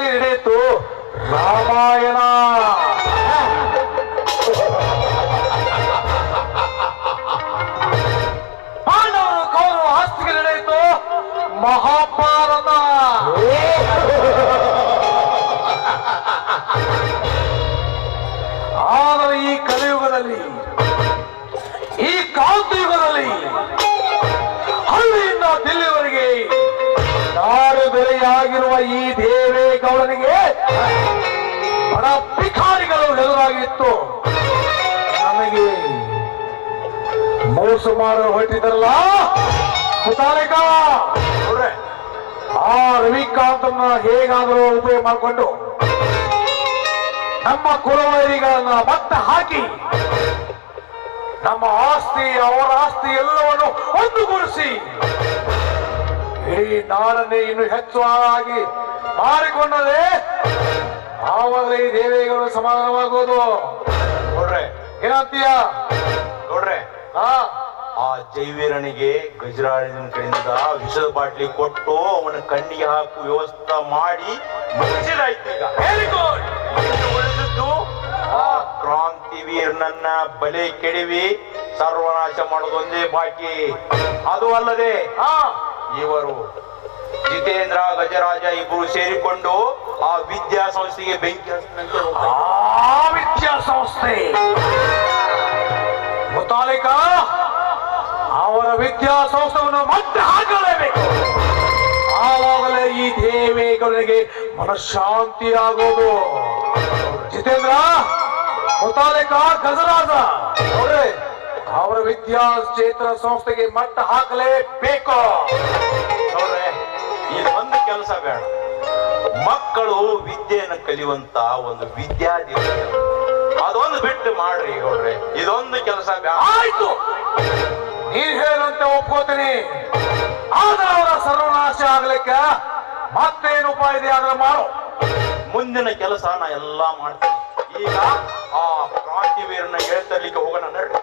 ಮೊದಲಾಗಿ ನಡೆಯಿತು ರಾಮಾಯಣ. ಪಾಂಡವರು ಕೌರವ ಆಸ್ತಿಗೆ ನಡೆಯಿತು ಮಹಾಭಾರತ. ಆದರೆ ಈ ಕಲಿಯುಗದಲ್ಲಿ, ಈ ಕ್ರಾಂತಿಯುಗದಲ್ಲಿ ಹಳ್ಳಿಯಿಂದ ದಿಲ್ಲಿವರೆಗೆ ನಾಡು ಬೆಲೆಯಾಗಿರುವ ಈ ದೇವೇಗೌಡನಿಗೆ ಬಡ ಭಿಕಾರಿಗಳು ಎದುರಾಗಿತ್ತು. ನನಗೆ ಮೋಸ ಮಾಡಲು ಹೊರಟಿದ್ರಲ್ಲ ಮುತಾಲಿಕ, ಆ ರವಿಕಾಂತನ್ನ ಹೇಗಾದರೂ ಉಪಯೋಗ ಮಾಡಿಕೊಂಡು ನಮ್ಮ ಕುಲವೈರಿಗಳನ್ನ ಮಟ್ಟ ಹಾಕಿ ನಮ್ಮ ಆಸ್ತಿ ಅವರ ಆಸ್ತಿ ಎಲ್ಲವನ್ನು ಒಂದುಗೂಡಿಸಿ ಇಡೀ ನಾಡನ್ನೇ ಇನ್ನು ಹೆಚ್ಚು ಆಗಿ ಮಾಡಿಕೊಂಡರೆ ಆವಾಗಲೇ ಈ ದೇವೇಗೌಡ ಸಮಾಧಾನವಾಗುವುದು. ನೋಡ್ರೆ ಏನಂತೀಯ? ನೋಡ್ರೆ ಆ ಜೈವೀರನಿಗೆ ಗಜರಾಜನ ಕಡೆಯಿಂದ ವಿಷದ ಬಾಟ್ಲಿ ಕೊಟ್ಟು ಅವನ ಕಣ್ಣಿಗೆ ಹಾಕು ವ್ಯವಸ್ಥೆ ಮಾಡಿ ಮುಗಿಸಿದಾಯ್ತು. ಈಗ ವೆರಿ ಗುಡ್. ಉಳಿದದ್ದು ಆ ಕ್ರಾಂತಿವೀರನನ್ನ ಬಲೆ ಕೆಡವಿ ಸರ್ವನಾಶ ಮಾಡೋದೊಂದೇ ಬಾಕಿ. ಅದು ಅಲ್ಲದೆ ಇವರು ಜಿತೇಂದ್ರ ಗಜರಾಜ ಇಬ್ಬರು ಸೇರಿಕೊಂಡು ಆ ವಿದ್ಯಾಸಂಸ್ಥೆಗೆ ಬೆಂಕಿ ಹಚ್ಚಿದಂತೆ. ಆ ವಿದ್ಯಾಸಂಸ್ಥೆ ಮುತಾಲಿಕ, ಅವರ ವಿದ್ಯಾಸಂಸ್ಥೆಯನ್ನು ಮತ್ತೆ ಹಾಕಲೇಬೇಕು. ಆವಾಗಲೇ ಈ ದೇವೇಗೌಡನಿಗೆ ಮನಃಶಾಂತಿಯಾಗುವುದು. ಜಿತೇಂದ್ರ, ಮುತಾಲಿಕ, ಗಜರಾಜ ಅವರ ವಿದ್ಯಾಕ್ಷೇತ್ರ ಸಂಸ್ಥೆಗೆ ಮಟ್ಟ ಹಾಕಲೇಬೇಕು. ನೋಡ್ರೆ, ಇದೊಂದು ಕೆಲಸ ಬೇಡ. ಮಕ್ಕಳು ವಿದ್ಯೆಯನ್ನು ಕಲಿಯುವಂತ ಒಂದು ವಿದ್ಯಾರ್ಥಿ, ಅದೊಂದು ಬಿಟ್ಟು ಮಾಡ್ರಿ ನೋಡ್ರಿ. ಇದೊಂದು ಕೆಲಸ ಬೇಡ. ಆಯ್ತು, ನೀನ್ ಹೇಳಂತೆ ಒಪ್ಕೋತೀನಿ. ಆದ್ರೆ ಅವರ ಸರ್ವನಾಶ ಆಗ್ಲಿಕ್ಕೆ ಮತ್ತೇನು ಉಪಾಯ ಇದೆ ಆದ್ರೆ ಮಾಡು. ಮುಂದಿನ ಕೆಲಸ ನಾ ಎಲ್ಲಾ ಮಾಡ್ತೀನಿ. ಈಗ ಆ ಕ್ರಾಂತಿವೀರನ ಹೇಳ್ತರ್ಲಿಕ್ಕೆ ಹೋಗೋಣ ನಡ್ರಿ.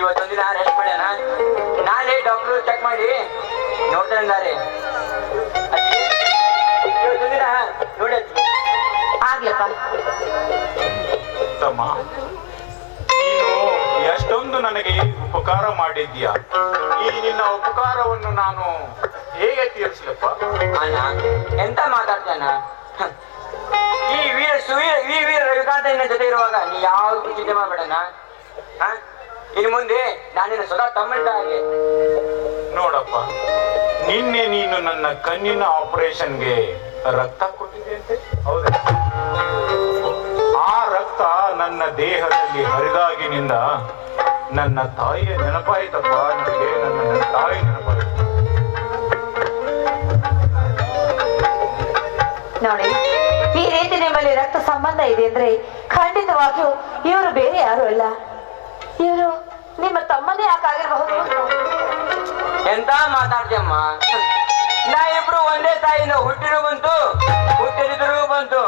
ಇವತ್ತೊಂದಿನ ರೆಸ್ಟ್ ಮಾಡ್ಯಾನ. ನಾಳೆ ಡಾಕ್ಟರ್ ಚೆಕ್ ಮಾಡಿ ನೋಡ್ತಾರೆ. ಇವತ್ತೊಂದಿನ ನೋಡಿ ಆಗ್ಲಪ್ಪ. ತಮ್ಮ, ನೀನು ಎಷ್ಟೊಂದು ನನಗೆ ಉಪಕಾರ ಮಾಡಿದ್ಯಾ. ಈ ನಿನ್ನ ಉಪಕಾರವನ್ನು ನಾನು ಹೇಗೆ ತೀರಿಸಲಪ್ಪ? ಅಣ್ಣ ಎಂತ ಮಾತಾಡ್ತಾನ? ಈ ವೀರ ರವಿಕಾಂತ ನಿನ್ನ ಜೊತೆ ಇರುವಾಗ ನೀ ಯಾವ್ದು ಚಿಂತೆ ಮಾಡಬೇಡಣ್ಣ. ಇನ್ನು ಮುಂದೆ ನಾನಿನ್ನ ಸ್ವತಃ ತಮ್ಮಂತ ಹಾಗೆ. ನೋಡಪ್ಪ, ನಿನ್ನೆ ನೀನು ನನ್ನ ಕಣ್ಣಿನ ಆಪರೇಷನ್ಗೆ ರಕ್ತ ಕೊಟ್ಟಿದೆ ಅಂತೆ. ಹೌದಾ? ಆ ರಕ್ತ ನನ್ನ ದೇಹದಲ್ಲಿ ಹರಿದಾಗಿನಿಂದ ನನ್ನ ತಾಯಿಯ ನೆನಪಾಯ್ತಪ್ಪ. ನನಗೆ ನನ್ನ ತಾಯಿ ನೆನಪಾಯ್ತು. ನೋಡಿ, ಈ ರೀತಿ ನಿಮ್ಮಲ್ಲಿ ರಕ್ತ ಸಂಬಂಧ ಇದೆ ಅಂದ್ರೆ ಖಂಡಿತವಾಗಿಯೂ ಇವರು ಬೇರೆ ಯಾರು ಅಲ್ಲ, ಇವರು ನಿಮ್ಮ ತಮ್ಮನೇ ಯಾಕಾಗಿರಬಹುದು. ಎಂತ ಮಾತಾಡ್ತಮ್ಮ? ನಾ ಇಬ್ರು ಒಂದೇ ತಾಯಿನ ಹುಟ್ಟಿನೂ ಬಂತು, ಹುಟ್ಟಿದ್ರು ಬಂತು.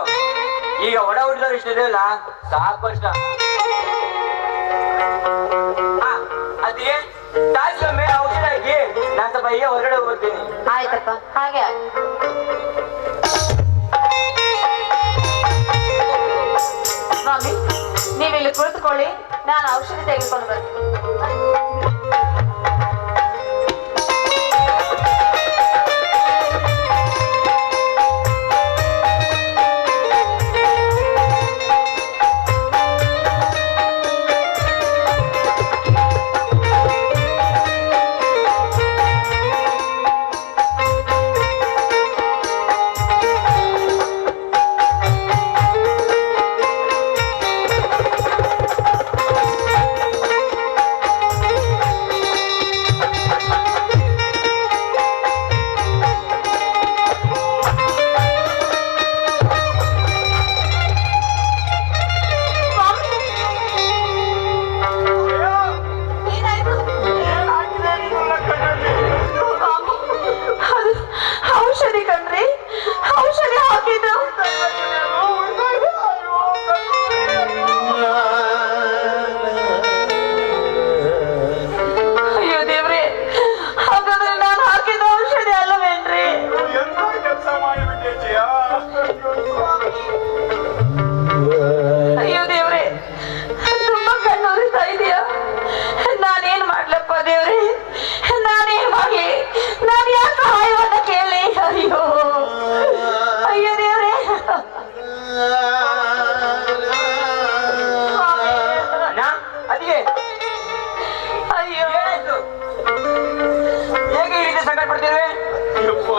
ಈಗ ಒಡ ಹುಟ್ಟಿದವ್ರು ಇಷ್ಟಿದೆಯಲ್ಲ, ಸಾಕು ಕಷ್ಟ. ಅದೇ ತಾಯಿಗೊಮ್ಮೆ ಔಷಧ ಆಗಿ ನಾನು ಸ್ವಲ್ಪ ಈಗ ಹೊರಗಡೆ ಹೋಗ್ತೀನಿ. ಆಯ್ತಪ್ಪ, ಹಾಗೆ ಸ್ವಾಮಿ, ನೀವಿಲ್ಲಿ ಕುಳಿತುಕೊಳ್ಳಿ, ನಾನು ಔಷಧಿ ತೆಗೆದುಕೊಂಡು ಬರ್ತೀನಿ. ಇದು ಅಯ್ಯೋ ದೇವ್ರೆ, ಹಾಗಾದ್ರೆ ನಾನು ಹಾಕಿದ ಔಷಧಿ ಅಲ್ಲವೇನ್ರಿ? ಎಂತ ಕೆಲಸ ಮಾಡಿಬಿಟ್ಟೆ ಜಯ. ಅಯ್ಯೋ ದೇವ್ರೆ, ತುಂಬಾ ಕಣ್ಣು ಉರಿತಾ ಇದೆಯಾ? ನಾನೇನ್ ಮಾಡ್ಲಪ್ಪ ದೇವ್ರೆ, ನಾನೇನ್ ಮಾಡ್ಲಿ? ನಾನು ಯಾಕೆ ಸಹಾಯವನ್ನ ಕೇಳಿ? ಅಯ್ಯೋ ಅಯ್ಯೋ ದೇವ್ರೆ. ಅಣ್ಣ ಅದಿಗೆ ಅಯ್ಯೋ ಏನಾಯ್ತು? ಹೇಗೆ ಈ ರೀತಿ ಸಂಕಟ ಪಡ್ತೀವಿ? ಯಪ್ಪ,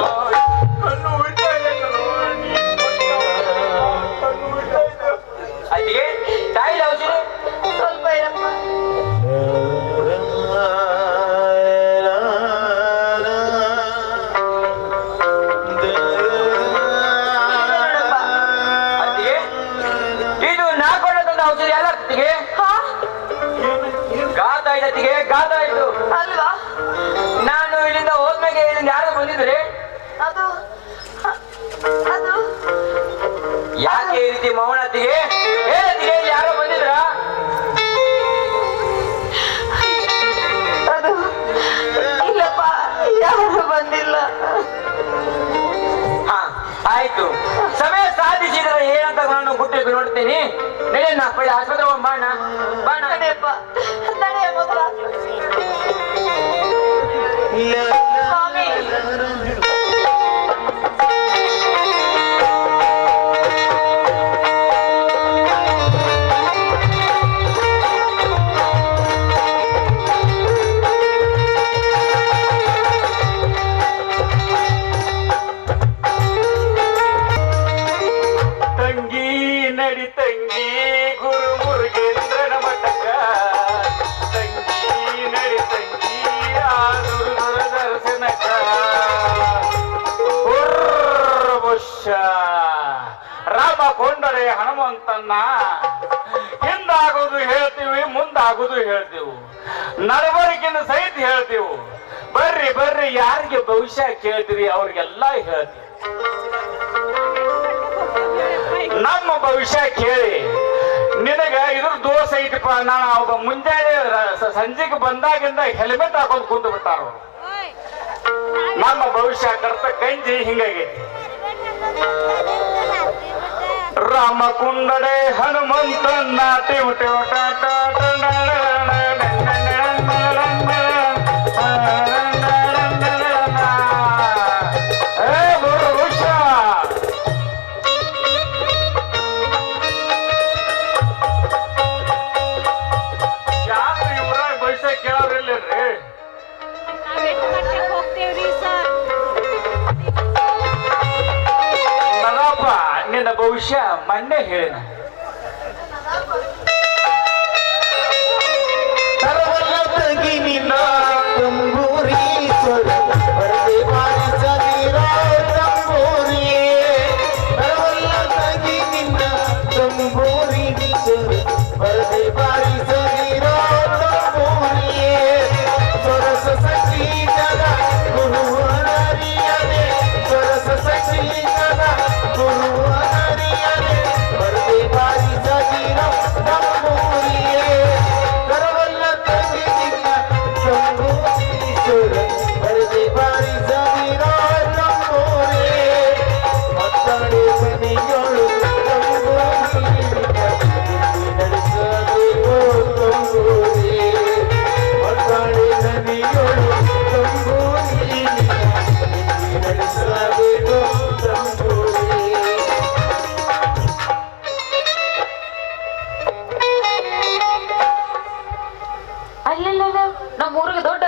ಕಣ್ಣು ಉರಿತಾ ಇದೆ ಕಣೋ, ನೀನ್ ಕಣ್ಣು ಉರಿತಾ ಇದೆ. ಅದಿಗೆ ತಾಯಿಲ್ಲ ಔಷಧಿ ಸ್ವಲ್ಪ ಇರಪ್ಪ. ಅತ್ತಿಗೆ ಇದು ನಾ ಕೊಂಡಂತ ಔಷಧಿ ಅಲ್ಲ ಅತ್ತಿಗೆ. ಹಾ ಗಾತ ಆಯ್ತು ಅತ್ತಿಗೆ, ಗಾತ ಆಯ್ತು. ಅಲ್ವಾ? ನಾನು ಇಲ್ಲಿಂದ ಹೋದ್ಮೇಲೆ ಇಲ್ಲಿಂದ ಯಾರು ಬಂದಿದ್ರಿ? ಅದು ಅದು ಯಾಕೆ ಈ ರೀತಿ ಮೌನ ಅತ್ತಿಗೆ? ಏನತ್ತಿಗೆ, ಇಲ್ಲಿ ಯಾರೋ ಬಂದಿದ್ರ? ಅದು ಇಲ್ಲಪ್ಪ, ಯಾರು ಬಂದಿಲ್ಲ. ಹಾ ಆಯ್ತು, ಸಮಯ ಸಾಧಿಸಿದ್ರೆ ಏನಂತ ನಾನು ಗುಟ್ಟಿಗೆ ನೋಡ್ತೀನಿ. ನಡೆಯಣ್ಣ, ಒಳ್ಳೆ ಆಸ್ಪತ್ರೆ ಹೋಗೋಣ, ಬಾಣ ಬಾಣ. ನಡೆಯಪ್ಪ, ನಡೆಯ ಮೊದಲ. ಸ್ವಾಮಿ, ತಂಗಿ ನಡಿ ತಂಗಿ ಗುರು ಮುರುಗೇಂದ್ರನ ಮಠಕ್ಕ, ತಂಗಿ ನಡಿ ತಂಗಿ ಆದುರ್ಗರ ದರ್ಶನಕ್ಕ. ಉರ್ವಶ ರಾಮ ಕೊಂಡರೆ ಹನುಮಂತನ್ನ, ಹಿಂದಾಗೋದು ಹೇಳ್ತೀವಿ, ಮುಂದಾಗೋದು ಹೇಳ್ತೀವಿ, ನಡವಳಿಕೆನ ಸಹಿತ ಹೇಳ್ತೀವಿ. ಬರ್ರಿ ಬರ್ರಿ, ಯಾರಿಗೆ ಭವಿಷ್ಯ ಕೇಳ್ತೀರಿ ಅವ್ರಿಗೆಲ್ಲ ಹೇಳ್ತೀವಿ. ನಮ್ಮ ಭವಿಷ್ಯ ಕೇಳಿ ನಿನಗ ಇದ್ರ ದೋಷ ಐತಿಪ್ಪ. ನಾನು ಅವಾಗ ಮುಂಜಾನೆ ಸಂಜೆಗೆ ಬಂದಾಗಿಂದ ಹೆಲ್ಮೆಟ್ ಹಾಕೊಂಡು ಕುಂತು ಬಿಟ್ಟಾರ. ನಮ್ಮ ಭವಿಷ್ಯ ಕರ್ತ ಕಂಜಿ ಹಿಂಗಾಗೈತಿ. ರಾಮ ಕುಂಡಡೆ ಹನುಮಂತನ್ನ ಟಿವ್ ಟಿವ್ ಟ ಟ ಟ ನ ನ ನ ನ ನ ನ ನ. ಏ ಭವಿಷ್ಯ ಯಾಕ್ರಿ ಊರಾಗ ಭವಿಷ್ಯ ಕೇಳೋರಿಲ್ಲರಿ? ನನ್ನಪ್ಪ ನಿನ್ನ ಭವಿಷ್ಯ ಮೊನ್ನೆ ಹೇಳಿನ. ತರವಲ್ಲ ತಗಿ ನಿನ್ನ ತಂಬೂರಿ ಸ್ವರ ಬರದೆ ಬಾರಿಸದಿರೋ ತಂಬೂರಿ. ತರವಲ್ಲ ತಗಿ ನಿನ್ನ ತಂಬೂರಿ ಸ್ವರ ಬರದೆ ಬಾರಿಸದಿರೋ ತಂಬೂರಿ. ಸೊರಸ ಸಂಗೀತದ ಗುರುವನರಿಯದೆ, ಸೊರಸ ಸಂಗೀತದ ಗುರುವನರಿಯದೆ ಬರದೆ ಬಾರಿಸದಿರೋ ತಂಬೂರಿಯೇ. ಕರವಲ್ಲ ತಗಿ ನಿನ್ನ ತಂಬೂರಿ ಸ್ವರ ಬರದೆ ಬಾರಿಸದಿರೋ ತಂಬೂರಿ. ಮಕ್ಕಳೇ ಮನೆಯೊಳು ತಂಬೂರಿ ನಡೆಸಬೇಕು ತಂಬೂರಿ. ಮಕ್ಕಳೇ ಮನೆಯೊಳು ತಂಬೂರಿ ನಡೆಸಬೇಕು ತಂಬೂರಿ. ಅಲ್ಲೆಲ್ಲ ನಮ್ಮ ಊರಿಗೆ ದೊಡ್ಡ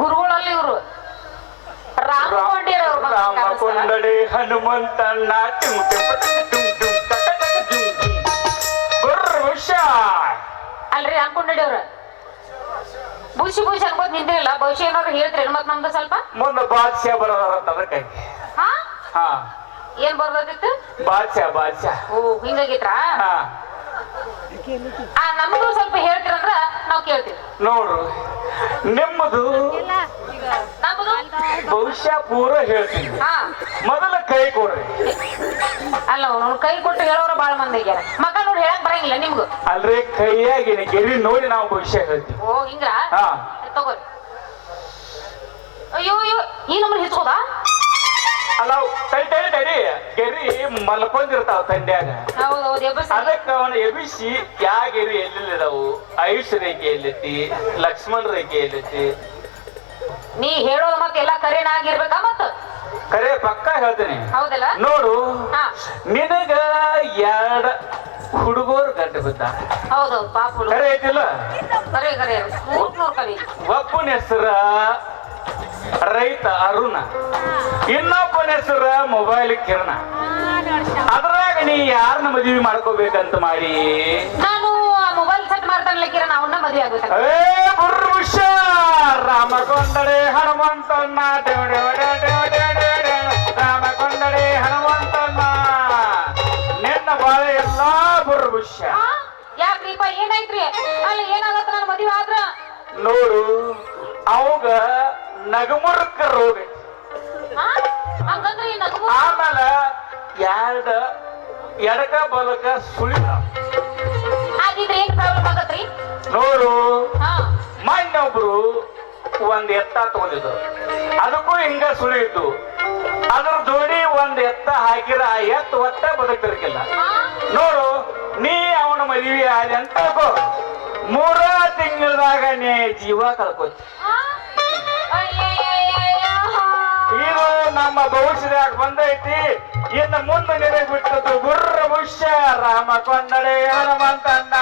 ಗುರುಗಳಲ್ಲಿ ಇವರು ರಾಮ ಕೊಂಡಿಯರ್ ಅವ್ರು ರಾಮ ಕೊಂಡಡೆ ಹನುಮಂತನ್ನ ಟಿಮ್ ಟಿಮ್ ಟಿಮ್ ಟಿಮ್ ಟಿಮ್ ಟಕ ಟಕ ಜಿಮ್ ಜಿಮ್. ಭವಿಷ್ಯ ಅಲ್ರಿ ಅನ್ಕೊಂಡಿ ಅವ್ರ ಬುಷಿ ಬುಷಿ ಅನ್ಕೋತ ನಿಂತಿರಲ್ಲ. ಭವಿಷ್ಯ ಏನಾದ್ರು ಹೇಳ್ತೀರಿ ಮತ್ ನಮ್ದು ಸ್ವಲ್ಪ? ಮುಂದೆ ಬಾದ್ಶಾ ಬರೋದಂತ ಅದಕ್ಕೆ. ಹಾ ಹಾ, ಏನ್ ಬರ್ಬೋದಿತ್ತು? ಬಾದ್ಶಾ ಓ ಹಿಂಗಾಗಿತ್ರ? ಹಾ. ನಮ್ದು ಸ್ವಲ್ಪ ಹೇಳ್ತೀರಂದ್ರ ನಾವ್ ಕೇಳ್ತೀವಿ. ನೋಡ್ರು, ನಿಮ್ಮದು ನಮ್ದು ಬಹುಶಃ ಪೂರ ಹೇಳ್ತೀನಿ. ಹಾ ಮೊದಲ ಕೈ ಕೊಡ್ರಿ. ಅಲ್ಲ ಅವ್ನು ಕೈ ಕೊಟ್ಟು ಹೇಳೋರು ಬಾಳ ಮಂದಿ ಆಗ್ಯಾರ. ಮಗ ನೋಡಿ ಹೇಳಕ್ ಬರಂಗಿಲ್ಲ ನಿಮ್ಗೂ. ಅಲ್ರಿ ಕೈಯಾಗಿನ ಗೆರಿ ನೋಡಿ ನಾವು ಭವಿಷ್ಯ ಹೇಳ್ತೀವಿ. ಓ ಹಿಂಗ ಹಾ ತಗೋರಿ. ಅಯ್ಯೋ ಅಯ್ಯೋ ಈ ನಮ್ಮನ್ನ ಹಿಚ್ಕೋದಾ? ಅಲ್ಲ ತಡಿ ಗೆರಿ ಮಲ್ಕೊಂಡಿರ್ತಾವ ತಂಡ್ಯಾಗ. ಹೌದು ಅದಕ್ಕೆ ಅವನ ಎಬಿಸಿ ಯಾ ಗೆರಿ ಎಲ್ಲಿದಾವು? ಆಯುಷ್ ರೇಖೆ ಎಲ್ಲೈತಿ, ಲಕ್ಷ್ಮಣ ರೇಖೆ ಎಲ್ಲೈತಿ. ನೀ ಹೇಳೋದು ಮತ್ತೆ ಎಲ್ಲಾ ಕರೆನ ಆಗಿರ್ಬೇಕಾ ಮತ್ತ? ಕರೆ ಪಕ್ಕ ಹೇಳ್ತೇನೆ. ಹೌದಲ್ಲ? ನೋಡು, ಹಾ ನಿನಗ ಎರಡ ಹುಡುಗರು ಗಂಟೆ ಬಿದ್ದ. ಹೌದು ಪಾಪ ಕರೆ ಐತಿಲ್ಲ? ಕರೆ ಕರೆ ಕರೆ. ಒಬ್ಬನ ಹೆಸರ ರೈತ ಅರುಣ, ಇನ್ನೊಬ್ಬನ ಹೆಸರ ಮೊಬೈಲ್ ಕಿರಣ. ಅದ್ರಾಗ ನೀ ಯಾರನ್ನ ಮದುವೆ ಮಾಡ್ಕೋಬೇಕಂತ ಮಾಡಿ? ನಾನು ಮೊಬೈಲ್ ಸೆಟ್ ಮಾಡ್ತಾನಲ್ಲ ಕಿರಣ, ಅವನ್ನ ಮದುವೆ ಆಗ್ಬೇಕಂತ. ಏ ಬುರ್ರುಷ ರಾಮ ಕೊಂಡಡೆ ಹನುಮಂತಣ್ಣ, ರಾಮ ಕೊಂಡಡೆ ಹನುಮಂತಣ್ಣ, ನಿನ್ನ ಬಾಳೆ ಎಲ್ಲಾ ಬುರ್ರುಷ. ಯಾಕ್ರಿಪ್ಪ ಏನಾಯ್ತ್ರಿ? ಅಲ್ಲ ಏನಾಗತ್ತ ನಾನು ಮದುವೆ ಆದ್ರ? ನೋಡು, ಅವಾಗ ನಗಮುರ್ಕ ರೋಗ, ಹಂಗಂದ್ರೆ ಈ ನಗು ಆಮೇಲೆ ಎಡಕ ಬಲಕ ಸುಳಿದ. ಆಗಿದ್ರೆ ಏನ್ ಪ್ರಾಬ್ಲಮ್ ಆಗತ್ರಿ? ನೋಡು, ಹಾ ಮೊನ್ನೊಬ್ರು ಒಂದ್ ಎತ್ತ ತಗೊಂಡಿದ್ರು, ಅದಕ್ಕೂ ಹಿಂಗ ಸುಳಿಯಿತ್ತು. ಅದ್ರ ಜೋಡಿ ಒಂದ್ ಎತ್ತ ಹಾಕಿರ ಆ ಎತ್ತ ಒಟ್ಟ ಬದುಕಿರ್ಕಿಲ್ಲ. ನೋಡು, ನೀ ಅವನ ಮದುವೆ ಆದ ಅಂತ ತಿಳ್ಕೊ, 3 ತಿಂಗಳದಾಗ ನೀ ಜೀವ ಕಳ್ಕೊತಿ. ಇದು ನಮ್ಮ ಭವಿಷ್ಯದಾಗ ಬಂದೈತಿ. ಇನ್ನು ಮುಂದೆ ನಿನಗೆ ಬಿಟ್ಟದ್ದು ಗುರ್ರ ಭವಿಷ್ಯ ರಾಮ ಕೊಂಡಡೆ ಹನುಮಂತಣ್ಣ.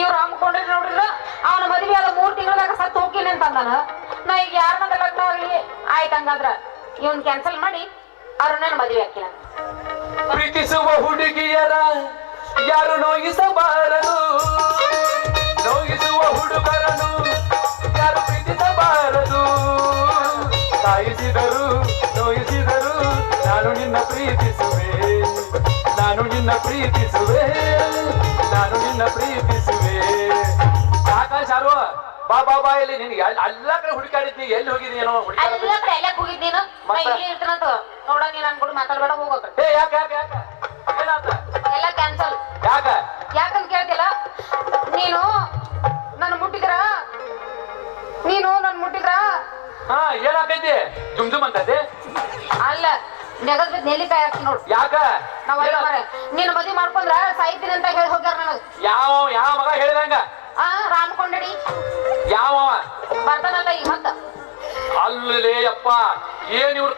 ಇವ್ರು ಹಮ್ಕೊಂಡ್ರಿ ನೋಡ್ರಿಲ್ಲ, ಅವನ ಮದುವೆ ಆದ 3 ತಿಂಗಳದಾಗ ಸತ್ತು ಹೋಗ್ತೀನಿ ಅಂತ ಅಂದಾನ. ನಾ ಈಗ ಯಾರನ್ನ ಲಗ್ನ ಆಗ್ಲಿ ಆಯ್ತು, ಹಂಗಾದ್ರ ಇವನ್ ಕ್ಯಾನ್ಸಲ್ ಮಾಡಿ ಅವ್ರನ್ನ ಮದುವೆ ಹಾಕಿಲ್ಲ. ಪ್ರೀತಿಸುವ ಹುಡುಗಿಯರ ಯಾರು ನೋಯಿಸಬಾರದು, ನೋಯಿಸುವ ಹುಡುಗರನು ಯಾರು ಪ್ರೀತಿಸಬಾರದು. ಕಾಯಿಸಿದರು ನೋಯಿಸಿದರು ನಾನು ನಿನ್ನ ಪ್ರೀತಿಸುವೆ, ನಾನು ನಿನ್ನ ಪ್ರೀತಿಸುವೆ, ನಾನು ನಿನ್ನ ಪ್ರೀತಿಸುವೆ. ಯಾಕಾಶಾರು ಬಾ ಬಾ ಬಾ, ಇಲ್ಲಿ ನಿನ್ಗೆ ಎಲ್ಲ ಕಡೆ ಹುಡುಕಾಡಿದ್ನಿ, ಎಲ್ಲಿ ಹೋಗಿದ್ದೀನಿ ಏನೋ ಎಲ್ಲ ಕಡೆ ಎಲ್ಲ ಹೋಗಿದ್ದೀನು, ನಾ ಇಲ್ಲೇ ಇರ್ತೀನಂತ ನೋಡ. ನೀನ್ ಅನ್ಕೊಂಡು ಮಾತಾಡ್ಬೇಡ, ಹೋಗಕ. ಏ ಯಾಕೆ ಯಾಕೆ ಯಾಕೆ ಏನಾತ? ಎಲ್ಲ ಕ್ಯಾನ್ಸಲ್. ಯಾಕ ಯಾಕಂತ ಕೇಳ್ತಿಲ್ಲ? ನೀನು ನನ್ನ ಮುಟ್ಟಿದ್ರ ಹಾ ಏನಾಕೈತಿ? ಜುಮ್ ಜುಮ್ ಅಂತೈತಿ? ಅಲ್ಲ, ನೆಗದ್ ಬಿದ್ದು ನೆಲ್ಲಿಕಾಯಿ ಹಾಕಿ ನೋಡು. ಯಾಕ ನಾವ್ ನೀನು ಮದುವೆ ಮಾಡ್ಕೊಂಡ್ರ ಸಾಯ್ತೀನಿ ಅಂತ ಹೇಳಿ ಹೋಗ್ಯಾರ ನನಗ. ಯಾವ ಯಾವ ಮಗ ಹೇಳಿದಂಗ? ರಾಮಕೊಂಡಡಿ ಯಾವ ಬರ್ತಾನಲ್ಲ ಈಗ ಮತ್ತ. ಅಲ್ಲೇ ಅಪ್ಪ, ಏನ್ ಇವ್ರ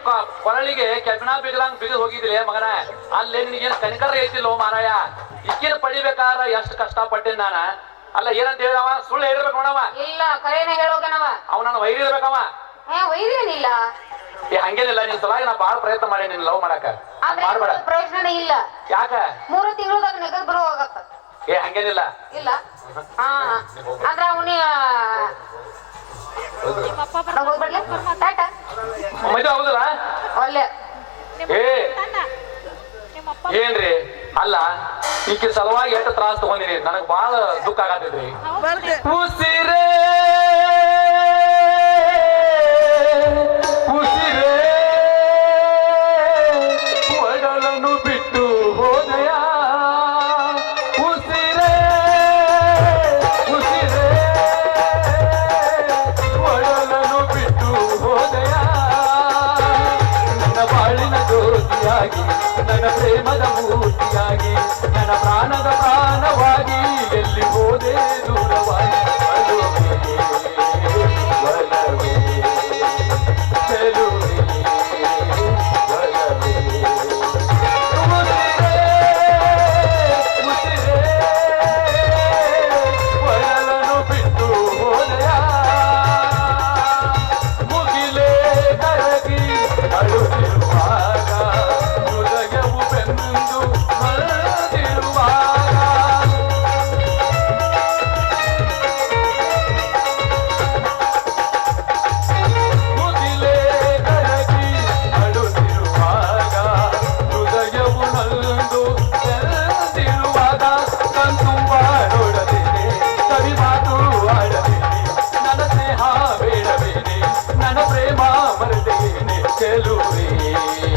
ಕೊರಳಿಗೆ ಕೆಬ್ಬಣ ಬಿಗದಂಗ್ ಬಿಗದ್ ಹೋಗಿದ್ರಿ ಮಗನ. ಅಲ್ಲೇ ನಿನಗೇನ್ ಕನಿಕರ ಐತಿಲ್ಲೋ ಮಾರಾಯ. ಇಕ್ಕಿನ ಪಡಿಬೇಕಾರ ಎಷ್ಟು ಕಷ್ಟ ಪಟ್ಟೇನ್ ನಾನ. ಅಲ್ಲ ಏನಂತ ಹೇಳಿದವ? ಸುಳ್ಳು ಹೇಳಿರ್ಬೇಕು ನೋಡವ. ಇಲ್ಲ, ಕರೇನೆ ಹೇಳೋಗನವ. ಅವ್ ನಾನು ವೈರಿರ್ಬೇಕವ. ವೈದ್ಯನಿಲ್ಲ. ಹಂಗೇನಿಲ್ಲ, ನಿನ್ ಸಲುವಾಗಿ ನಾ ಬಾಳ ಪ್ರಯತ್ನ ಮಾಡಿ ನಿನ್ ಲವ್ ಮಾಡಕ. ಮಾಡ್ಬೇಡ. ಪ್ರಯೋಜನ ಇಲ್ಲ. ಯಾಕ? 3 ತಿಂಗಳದಾಗ ನೆಗದ್ ಬರೋ ಹೋಗತ್ತ. ಹಂಗೇನಿಲ್ಲ. ಇಲ್ಲ ಅಂದ್ರ ಅವನಿ ಹೋಗ್ಬಿಡ್ಲಿ ಟಾಟಾ. ಮದುವೆ ಹೌದಲ್ಲ? ಒಳ್ಳೆ ಏನ್ರಿ? ಅಲ್ಲ, ಈಕೆ ಸಲುವಾಗಿ ಎಷ್ಟು ತ್ರಾಸ ತಗೊಂಡಿರಿ, ನನಗ್ ಬಾಳ ದುಃಖ ಆಗತೈತ್ರಿ. ಉಸಿರೇ ಉಸಿರೇ ಒಡಲನ್ನು ಬಿಟ್ಟು ಹೋದಯ, ಉಸಿರೇ ಉಸಿರೇ ಒಡಲನ್ನು ಬಿಟ್ಟು ಹೋದಯ. ನನ್ನ ಬಾಳಿನ ಜ್ಯೋತಿಯಾಗಿ, ನನ್ನ ಪ್ರೇಮದ ಮೂರ್ತಿಯಾಗಿ, ನನ್ನ ಪ್ರಾಣದ ಪ್ರಾಣವಾಗಿ, ಎಲ್ಲಿ ಹೋದೆ ದೂರವಾಗಿ. ಒಲವೇ ಚೆಲುವೆ ಒಲವೇ, ಉಸಿರೇ ಒಡಲನ್ನು ಬಿಟ್ಟು ಹೋದಯ. ಮುಗಿಲೇ ಕರಗಿ ಅಳುತ್ತಿರುವಾಗ, ಹೃದಯವು ಬೆಂದು ಮರಳಿರುವಾಗ. ಗೆಲುವೆ